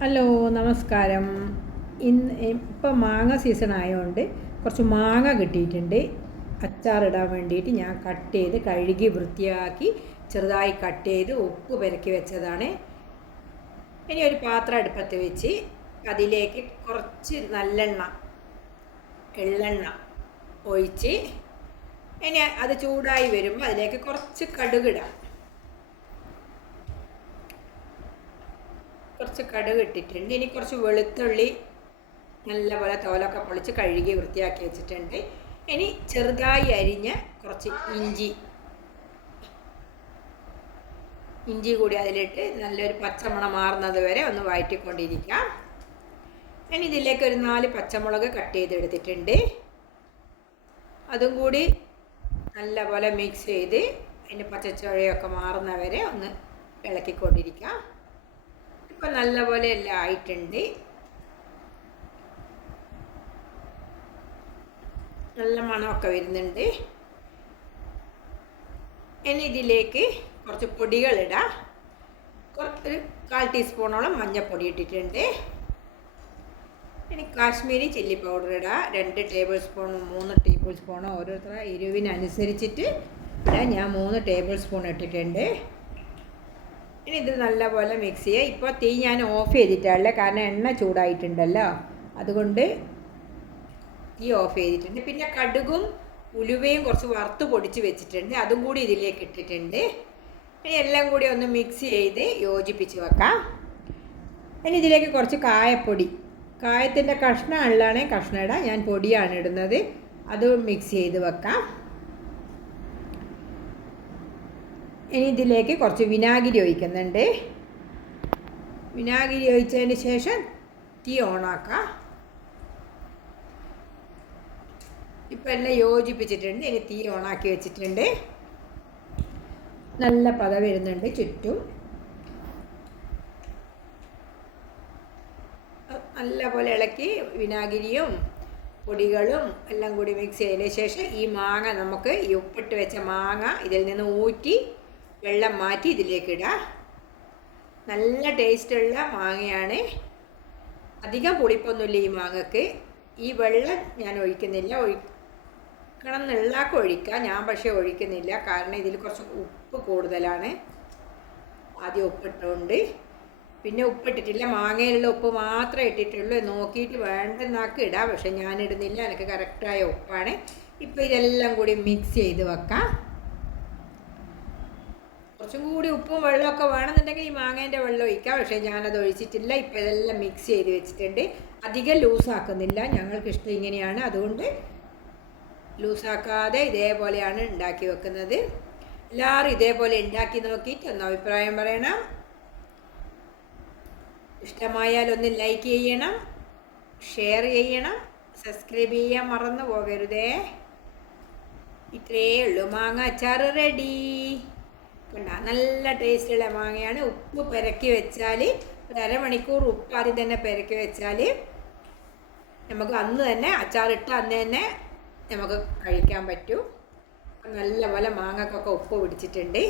Hello നമസ്കാരം. ഇപ്പം മാങ്ങ സീസൺ ആയതുകൊണ്ട് കുറച്ച് മാങ്ങ കിട്ടിയിട്ടുണ്ട്. അച്ചാറിടാൻ വേണ്ടിയിട്ട് ഞാൻ കട്ട് ചെയ്ത് കഴുകി വൃത്തിയാക്കി ചെറുതായി കട്ട് ചെയ്ത് ഉപ്പ് പുരക്കി വെച്ചതാണ്. ഇനി ഒരു പാത്രം അടുപ്പത്ത് വെച്ച് അതിലേക്ക് കുറച്ച് എള്ളെണ്ണ ഒഴിച്ച് ഇനി അത് ചൂടായി വരുമ്പോൾ അതിലേക്ക് കുറച്ച് കടുകിടാം. കുറച്ച് കടുക് ഇട്ടിട്ടുണ്ട്. ഇനി കുറച്ച് വെളുത്തുള്ളി നല്ലപോലെ തോലൊക്കെ പൊളിച്ച് കഴുകി വൃത്തിയാക്കി വെച്ചിട്ടുണ്ട്. ഇനി ചെറുതായി അരിഞ്ഞ കുറച്ച് ഇഞ്ചി കൂടി അതിലിട്ട് നല്ലൊരു പച്ചമണം മാറുന്നത് വരെ ഒന്ന് വഴറ്റിക്കൊണ്ടിരിക്കാം. ഇനി ഇതിലേക്ക് ഒരു 4 പച്ചമുളക് കട്ട് ചെയ്തെടുത്തിട്ടുണ്ട്. അതും കൂടി നല്ലപോലെ മിക്സ് ചെയ്ത് അതിൻ്റെ പച്ചച്ചുവയൊക്കെ മാറുന്നവരെ ഒന്ന് ഇളക്കിക്കൊണ്ടിരിക്കാം. ഇപ്പം നല്ലപോലെ എല്ലാം ആയിട്ടുണ്ട്. നല്ല മണമൊക്കെ വരുന്നുണ്ട്. ഇനി ഇതിലേക്ക് കുറച്ച് പൊടികളിടാം. ഒരു 1/4 ടീസ്പൂണോളം മഞ്ഞൾപ്പൊടി ഇട്ടിട്ടുണ്ട്. ഇനി കാശ്മീരി ചില്ലി പൗഡർ ഇടാം. 2 ടേബിൾ സ്പൂൺ 3 ടേബിൾ സ്പൂണോ ഓരോരുത്തരുടെ എരിവിനനുസരിച്ചിട്ട് ഇടാം. ഞാൻ 3 ടേബിൾ സ്പൂൺ ഇട്ടിട്ടുണ്ട്. ഇനി ഇത് നല്ലപോലെ മിക്സ് ചെയ്യുക. ഇപ്പോൾ തീ ഞാൻ ഓഫ് ചെയ്തിട്ടുള്ള കാരണം എണ്ണ ചൂടായിട്ടുണ്ടല്ലോ, അതുകൊണ്ട് തീ ഓഫ് ചെയ്തിട്ടുണ്ട്. പിന്നെ കടുകും ഉലുവയും കുറച്ച് വറുത്ത് പൊടിച്ച് വെച്ചിട്ടുണ്ട്, അതും കൂടി ഇതിലേക്ക് ഇട്ടിട്ടുണ്ട്. ഇനി എല്ലാം കൂടി ഒന്ന് മിക്സ് ചെയ്ത് യോജിപ്പിച്ച് വെക്കാം. ഇനി ഇതിലേക്ക് കുറച്ച് കായത്തിൻ്റെ കഷ്ണമുള്ളതാണ് കഷ്ണം ഇടാം. ഞാൻ പൊടിയാണ് ഇടുന്നത്. അത് മിക്സ് ചെയ്ത് വെക്കാം. ഇനി ഇതിലേക്ക് കുറച്ച് വിനാഗിരി ഒഴിക്കുന്നുണ്ട്. വിനാഗിരി ഒഴിച്ചതിന് ശേഷം തീ ഓണാക്കാം. ഇപ്പം എല്ലാം യോജിപ്പിച്ചിട്ടുണ്ട്. ഇനി തീ ഓണാക്കി വെച്ചിട്ടുണ്ട്. നല്ല പത വരുന്നുണ്ട് ചുറ്റും. നല്ലപോലെ ഇളക്കി വിനാഗിരിയും പൊടികളും എല്ലാം കൂടി മിക്സ് ചെയ്തതിന് ശേഷം ഈ മാങ്ങ നമുക്ക് ഈ ഉപ്പിട്ട് വെച്ച മാങ്ങ ഇതിൽ നിന്ന് ഊറ്റി വെള്ളം മാറ്റി ഇതിലേക്ക് ഇടാം. നല്ല ടേസ്റ്റുള്ള മാങ്ങയാണ്. അധികം പുളിപ്പൊന്നുമില്ല ഈ മാങ്ങക്ക്. ഈ വെള്ളം ഞാൻ ഒഴിക്കുന്നില്ല. ഒഴിക്കണം എന്നുള്ളതൊക്കെ ഒഴിക്കാം. ഞാൻ പക്ഷേ ഒഴിക്കുന്നില്ല, കാരണം ഇതിൽ കുറച്ച് ഉപ്പ് കൂടുതലാണ്. ആദ്യം ഉപ്പിട്ടുകൊണ്ട് പിന്നെ ഉപ്പിട്ടിട്ടില്ല. മാങ്ങയിലുള്ള ഉപ്പ് മാത്രമേ ഇട്ടിട്ടുള്ളൂ. നോക്കിയിട്ട് വേണ്ടെന്നാക്കി ഇടാം, പക്ഷെ ഞാൻ ഇടുന്നില്ല. എനിക്ക് കറക്റ്റായ ഉപ്പാണ്. ഇപ്പോൾ ഇതെല്ലാം കൂടി മിക്സ് ചെയ്ത് വെക്കാം. കുറച്ചും കൂടി ഉപ്പും വെള്ളമൊക്കെ വേണമെന്നുണ്ടെങ്കിൽ ഈ മാങ്ങേൻ്റെ വെള്ളം ഒഴിക്കാം, പക്ഷേ ഞാനത് ഒഴിച്ചിട്ടില്ല. ഇപ്പോൾ ഇതെല്ലാം മിക്സ് ചെയ്ത് വെച്ചിട്ടുണ്ട്. അധികം ലൂസാക്കുന്നില്ല, ഞങ്ങൾക്കിഷ്ടം ഇങ്ങനെയാണ്. അതുകൊണ്ട് ലൂസാക്കാതെ ഇതേപോലെയാണ് ഉണ്ടാക്കി വെക്കുന്നത്. എല്ലാവരും ഇതേപോലെ ഉണ്ടാക്കി നോക്കിയിട്ട് ഒന്ന് അഭിപ്രായം പറയണം. ഇഷ്ടമായാൽ ഒന്ന് ലൈക്ക് ചെയ്യണം, ഷെയർ ചെയ്യണം, സബ്സ്ക്രൈബ് ചെയ്യാൻ മറന്നു പോകരുതേ. ഇത്രയേ ഉള്ളൂ. മാങ്ങ അച്ചാർ റെഡി. നല്ല ടേസ്റ്റുള്ള മാങ്ങയാണ്. ഉപ്പ് പുരക്കി വെച്ചാൽ ഒരു അരമണിക്കൂർ ഉപ്പ് ആദ്യം തന്നെ പുരക്കി വെച്ചാൽ നമുക്ക് അന്ന് തന്നെ അച്ചാറിട്ട് അന്ന് തന്നെ നമുക്ക് കഴിക്കാൻ പറ്റും. നല്ലപോലെ മാങ്ങക്കൊക്കെ ഉപ്പ് പിടിച്ചിട്ടുണ്ട്.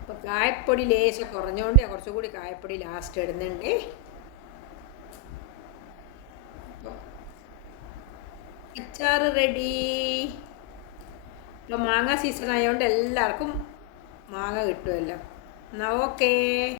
അപ്പോൾ കായപ്പൊടി ലേശം കുറഞ്ഞുകൊണ്ട് ഞാൻ കുറച്ചുകൂടി കായപ്പൊടി ലാസ്റ്റ് ഇടുന്നുണ്ട്. അച്ചാർ റെഡി. ഇപ്പോൾ മാങ്ങ സീസൺ ആയതുകൊണ്ട് എല്ലാവർക്കും മാങ്ങ കിട്ടുമല്ലോ. എന്നാൽ ഓക്കേ.